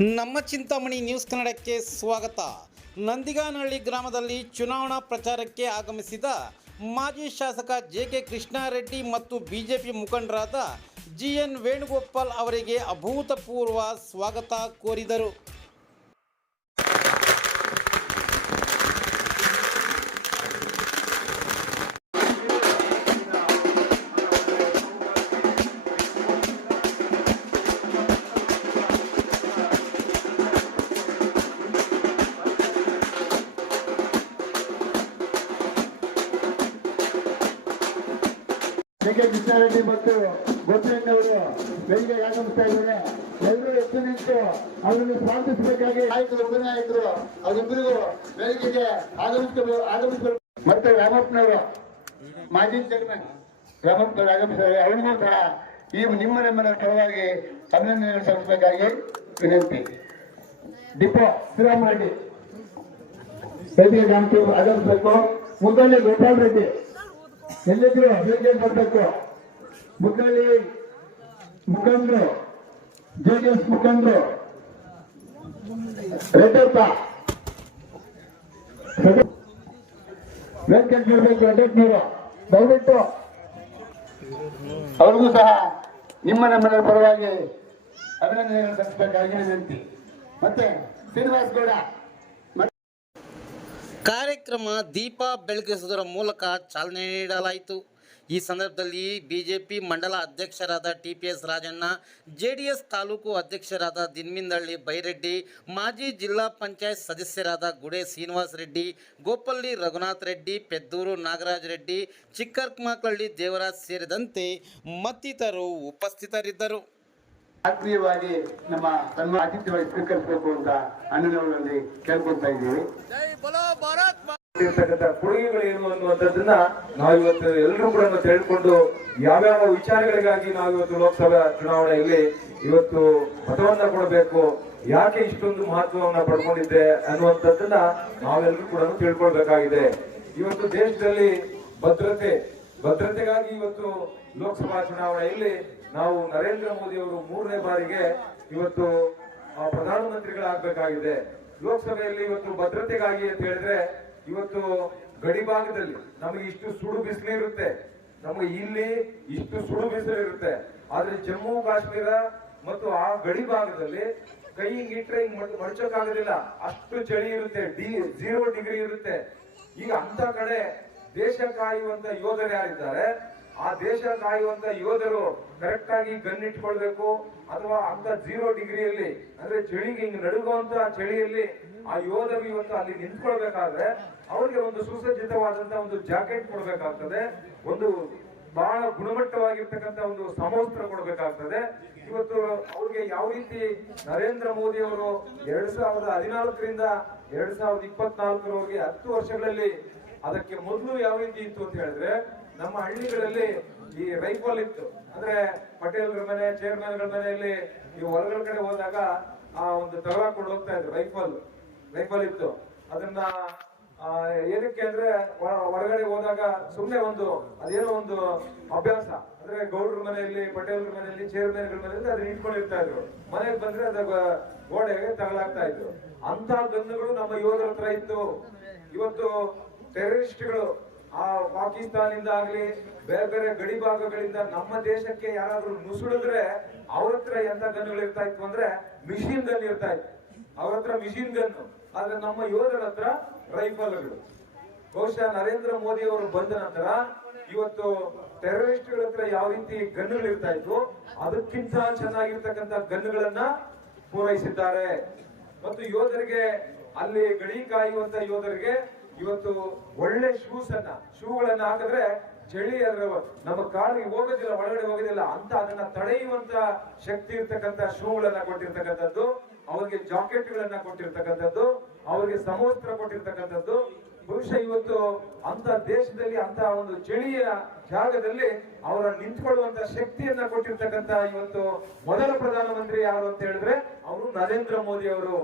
ನಮ್ಮ ಚಿಂತಾಮಣಿ ನ್ಯೂಸ್ ಕನ್ನಡಕ್ಕೆ ಸ್ವಾಗತ. ನಂದಿಗಾನಹಳ್ಳಿ ಗ್ರಾಮದಲ್ಲಿ ಚುನಾವಣಾ ಪ್ರಚಾರಕ್ಕೆ ಆಗಮಿಸಿದ ಮಾಜಿ ಶಾಸಕ ಜೆ ಕೆ ಕೃಷ್ಣಾರೆಡ್ಡಿ ಮತ್ತು ಬಿಜೆಪಿ ಮುಖಂಡರಾದ ಜಿ ಎನ್ ವೇಣುಗೋಪಾಲ್ ಅವರಿಗೆ ಅಭೂತಪೂರ್ವ ಸ್ವಾಗತ ಕೋರಿದರು. ಕೆ ಕೃಷ್ಣಾರೆಡ್ಡಿ ಮತ್ತು ಗೋಪಿಯಣ್ಣವರು ಬೆಳಿಗ್ಗೆ ಆಗಮಿಸ್ತಾ ಇದ್ದಾರೆ? ಎಲ್ಲರೂ ಎತ್ತು ನಿಂತು ಅವರನ್ನು ಸ್ವಾಗತಿಸಬೇಕಾಗಿ ನಾಯಕರು, ಉಪನಾಯಕರು ಅವರಿಬ್ಬರಿಗೂ ಬೆಳಿಗ್ಗೆಗೆ ಆಗಮಿಸಬೇಕು ಆಗಮಿಸಬೇಕು. ಮತ್ತೆ ರಾಮಪ್ಪನವರು, ಮಾಜಿ ಚೇರ್ಮನ್ ರಾಮಪ್ಪನವರು ಆಗಮಿಸಿದ್ದಾರೆ. ಅವರಿಗೂ ಸಹ ಈ ನಿಮ್ಮ ನಮ್ಮನ ಪರವಾಗಿ ಅಭಿನಂದನೆ ಸಲ್ಲಿಸಬೇಕಾಗಿ ವಿನಂತಿ. ಡಿಪೋ ಶ್ರೀರಾಮರೆಡ್ಡಿ ಬೆಳಿಗ್ಗೆ ಗ್ರಾಮಕ್ಕೆ ಆಗಮಿಸಬೇಕು. ಮುಂದೆ ಗೋಪಾಲ್ ರೆಡ್ಡಿ. ಎಲ್ಲಿದ್ರು ಜೆಡಿಎಸ್ ಬರ್ಬೇಕು. ಮುಖಂಡಿ ಮುಖಂಡರು, ಜೆಡಿಎಸ್ ಮುಖಂಡರು. ರೆಡ್ಡಪ್ಪ. ವೆಂಕಟ್ ನೀಡಬೇಕು ರೆಡ್ಡಪ್ಪ ನೀರು ದಯವಿಟ್ಟು. ಅವ್ರಿಗೂ ಸಹ ನಿಮ್ಮ ನಮ್ಮನೆ ಪರವಾಗಿ ಅಭಿನಂದನೆಗಳನ್ನು ಸಲ್ಲಿಸಬೇಕಾಗಿ ಮತ್ತೆ ಶ್ರೀನಿವಾಸ್ ಗೌಡ. ಕಾರ್ಯಕ್ರಮ ದೀಪ ಬೆಳಗಿಸುವುದರ ಮೂಲಕ ಚಾಲನೆ ನೀಡಲಾಯಿತು. ಈ ಸಂದರ್ಭದಲ್ಲಿ ಬಿಜೆಪಿ ಮಂಡಲ ಅಧ್ಯಕ್ಷರಾದ T P S Rajanna J D S taluk ಅಧ್ಯಕ್ಷರಾದ ದಿನ್ಮಿಂದಳ್ಳಿ ಬೈರೆಡ್ಡಿ, ಮಾಜಿ ಜಿಲ್ಲಾ ಪಂಚಾಯತ್ ಸದಸ್ಯರಾದ ಗುಡೆ ಶ್ರೀನಿವಾಸ್ ರೆಡ್ಡಿ, ಗೋಪಲ್ಲಿ ರಘುನಾಥ್ ರೆಡ್ಡಿ, ಪೆದ್ದೂರು ನಾಗರಾಜ್ ರೆಡ್ಡಿ, ಚಿಕ್ಕರ್ಕಮಕಳ್ಳಿ ದೇವರಾಜ್ ಸೇರಿದಂತೆ ಮತ್ತಿತರರು ಉಪಸ್ಥಿತರಿದ್ದರು. ಆತ್ಮೀಯವಾಗಿ ನಮ್ಮ ತನ್ನ ಆತಿಥ್ಯವಾಗಿ ಸ್ವೀಕರಿಸಬೇಕು ಅಂತ ಅಣ್ಣನವರಲ್ಲಿ ಕೇಳ್ಕೊಳ್ತಾ ಇದ್ದೀವಿ. ಕೊಡುಗೆಗಳೇನು ಕೊಡುಗೆಗಳು ಏನು ಅನ್ನುವಂಥದ್ದನ್ನ ನಾವು ಇವತ್ತು ಎಲ್ಲರೂ ಕೂಡ ತಿಳ್ಕೊಂಡು ಯಾವ್ಯಾವ ವಿಚಾರಗಳಿಗಾಗಿ ನಾವು ಇವತ್ತು ಲೋಕಸಭಾ ಚುನಾವಣೆಯಲ್ಲಿ ಇವತ್ತು ಮತವನ್ನ ಕೊಡಬೇಕು ಯಾಕೆ ಇಷ್ಟೊಂದು ಮಹತ್ವವನ್ನ ಪಡ್ಕೊಂಡಿದ್ದೆ ಅನ್ನುವಂಥದ್ದನ್ನ ನಾವೆಲ್ಲರೂ ಕೂಡ ತಿಳ್ಕೊಳ್ಬೇಕಾಗಿದೆ. ಇವತ್ತು ದೇಶದಲ್ಲಿ ಭದ್ರತೆ ಭದ್ರತೆಗಾಗಿ ಇವತ್ತು ಲೋಕಸಭಾ ಚುನಾವಣೆಯಲ್ಲಿ ನಾವು ನರೇಂದ್ರ ಮೋದಿ ಅವರು ಮೂರನೇ ಬಾರಿಗೆ ಇವತ್ತು ಪ್ರಧಾನಮಂತ್ರಿಗಳಾಗಬೇಕಾಗಿದೆ. ಲೋಕಸಭೆಯಲ್ಲಿ ಇವತ್ತು ಭದ್ರತೆಗಾಗಿ ಅಂತ ಹೇಳಿದ್ರೆ, ಇವತ್ತು ಗಡಿ ಭಾಗದಲ್ಲಿ ನಮಗೆ ಇಷ್ಟು ಸುಡು ಬಿಸಿಲು ಇರುತ್ತೆ. ನಮಗೆ ಇಲ್ಲಿ ಇಷ್ಟು ಸುಡು ಬಿಸಿಲು ಇರುತ್ತೆ. ಆದ್ರೆ ಜಮ್ಮು ಕಾಶ್ಮೀರ ಮತ್ತು ಆ ಗಡಿ ಭಾಗದಲ್ಲಿ ಕೈ ಹಿಂಗ್ ಇಟ್ರೆ ಹಿಂಗ್ ಮಡ್- ಮಡ್ಚಕ್ಕಾಗೋದಿಲ್ಲ ಅಷ್ಟು ಚಳಿ ಇರುತ್ತೆ, ಡಿ ಜೀರೋ ಡಿಗ್ರಿ ಇರುತ್ತೆ. ಈಗ ಅಂತ ಕಡೆ ದೇಶ ಕಾಯುವಂತ ಯೋಧರು ಯಾರಿದ್ದಾರೆ? ಆ ದೇಶ ಕಾಯುವಂತ ಯೋಧರು ಕರೆಕ್ಟ್ ಆಗಿ ಗನ್ ಇಟ್ಕೊಳ್ಬೇಕು ಅಥವಾ ಅಂತ ಜೀರೋ ಡಿಗ್ರಿಯಲ್ಲಿ ಅಂದ್ರೆ ಚಳಿಗೆ ಹಿಂಗ್ ನಡುಗುವಂತ ಚಳಿಯಲ್ಲಿ ಆ ಯೋಧರು ಇವತ್ತು ಅಲ್ಲಿ ನಿಂತ್ಕೊಳ್ಬೇಕಾದ್ರೆ ಅವ್ರಿಗೆ ಒಂದು ಸುಸಜ್ಜಿತವಾದಂತ ಒಂದು ಜಾಕೆಟ್ ಕೊಡ್ಬೇಕಾಗ್ತದೆ, ಒಂದು ಬಹಳ ಗುಣಮಟ್ಟವಾಗಿರ್ತಕ್ಕಂಥ ಒಂದು ಸಮವಸ್ತ್ರ ಕೊಡಬೇಕಾಗ್ತದೆ. ಇವತ್ತು ಅವ್ರಿಗೆ ಯಾವ ರೀತಿ ನರೇಂದ್ರ ಮೋದಿ ಅವರು ಎರಡ್ ಸಾವಿರದ ಹದಿನಾಲ್ಕರಿಂದ ಎರಡ್ ಸಾವಿರದ ಇಪ್ಪತ್ನಾಲ್ಕರವರೆಗೆ ಹತ್ತು ವರ್ಷಗಳಲ್ಲಿ ಅದಕ್ಕೆ ಮೊದಲು ಯಾವ ರೀತಿ ಇತ್ತು ಅಂತ ಹೇಳಿದ್ರೆ ನಮ್ಮ ಹಳ್ಳಿಗಳಲ್ಲಿ ಈ ರೈಫಲ್ ಇತ್ತು. ಅಂದ್ರೆ ಪಟೇಲ್ರ ಮನೆ ಚೇರ್ಮನ್ಗಳ ಮನೆಯಲ್ಲಿ ಈ ಹೊರಗಡೆ ಕಡೆ ಹೋದಾಗ ಆ ಒಂದು ತಗಲಾಕೊಂಡು ಹೋಗ್ತಾ ಇದ್ರು ರೈಫಲ್ ರೈಫಲ್ ಇತ್ತು. ಅದನ್ನ ಏನಕ್ಕೆ ಅಂದ್ರೆ ಹೊರಗಡೆ ಹೋದಾಗ ಸುಮ್ನೆ ಒಂದು, ಅದೇನೋ ಒಂದು ಅಭ್ಯಾಸ. ಅಂದ್ರೆ ಗೌಡ್ರ ಮನೆಯಲ್ಲಿ, ಪಟೇಲ್ರ ಮನೆಯಲ್ಲಿ ಚೇರ್ಮನ್ಗಳ ಮನೆಯಲ್ಲಿ ಅದನ್ನ ಇಟ್ಕೊಂಡಿರ್ತಾ ಇದ್ರು. ಮನೆಗೆ ಬಂದ್ರೆ ಅದ ಗೋಡೆಗೆ ತಗಲಾಗ್ತಾ ಇದ್ರು. ಅಂತ ಗನ್ನುಗಳು ನಮ್ಮ ಯೋಧರ ಹತ್ರ ಇತ್ತು. ಇವತ್ತು ಟೆರರಿಸ್ಟ್ಗಳು ಆ ಪಾಕಿಸ್ತಾನಿಂದ ಆಗ್ಲಿ, ಬೇರೆ ಬೇರೆ ಗಡಿ ಭಾಗಗಳಿಂದ ನಮ್ಮ ದೇಶಕ್ಕೆ ಯಾರಾದ್ರೂ ನುಸುಳಿದ್ರೆ ಅವ್ರ ಹತ್ರ ಎಂತ ಗನ್ಗಳು ಇರ್ತಾ ಇತ್ತು ಅಂದ್ರೆ ಮಿಷಿನ್ ಗನ್ ಇರ್ತಾ ಇತ್ತು. ಅವ್ರ ಹತ್ರ ಮಿಷಿನ್ ಗನ್. ಆದ್ರೆ ನಮ್ಮ ಯೋಧರ ಹತ್ರ ರೈಫಲ್ಗಳು. ಬಹುಶಃ ನರೇಂದ್ರ ಮೋದಿ ಅವರು ಬಂದ ನಂತರ ಇವತ್ತು ಟೆರರಿಸ್ಟ್ಗಳ ಹತ್ರ ಯಾವ ರೀತಿ ಗನ್ಗಳು ಇರ್ತಾ ಇತ್ತು ಅದಕ್ಕಿಂತ ಚೆನ್ನಾಗಿರ್ತಕ್ಕಂಥ ಗನ್ಗಳನ್ನ ಪೂರೈಸಿದ್ದಾರೆ. ಮತ್ತು ಯೋಧರಿಗೆ ಅಲ್ಲಿ ಗಡಿ ಕಾಯುವಂತ ಯೋಧರಿಗೆ ಇವತ್ತು ಒಳ್ಳೆ ಶೂಸ್ ಅನ್ನ, ಶೂಗಳನ್ನ ಹಾಕಿದ್ರೆ ಚಳಿ ಅಂದ್ರೆ ನಮ್ಮ ಕಾಲಿಗೆ ಹೋಗೋದಿಲ್ಲ, ಒಳಗಡೆ ಹೋಗೋದಿಲ್ಲ. ಅಂತ ಅದನ್ನ ತಡೆಯುವಂತ ಶಕ್ತಿ ಇರ್ತಕ್ಕಂತ ಶೂಗಳನ್ನ ಕೊಟ್ಟಿರ್ತಕ್ಕಂಥದ್ದು, ಅವರಿಗೆ ಜಾಕೆಟ್ಗಳನ್ನ ಕೊಟ್ಟಿರ್ತಕ್ಕಂಥದ್ದು, ಅವರಿಗೆ ಸಮವಸ್ತ್ರ ಕೊಟ್ಟಿರ್ತಕ್ಕಂಥದ್ದು. ಬಹುಶಃ ಇವತ್ತು ಅಂತ ದೇಶದಲ್ಲಿ ಅಂತ ಒಂದು ಚಳಿಯ ಜಾಗದಲ್ಲಿ ಅವರ ನಿಂತ್ಕೊಳ್ಳುವಂತ ಶಕ್ತಿಯನ್ನ ಕೊಟ್ಟಿರ್ತಕ್ಕಂತ ಇವತ್ತು ಮೊದಲ ಪ್ರಧಾನಮಂತ್ರಿ ಯಾರು ಅಂತ ಹೇಳಿದ್ರೆ, ಅವರು ನರೇಂದ್ರ ಮೋದಿ ಅವರು.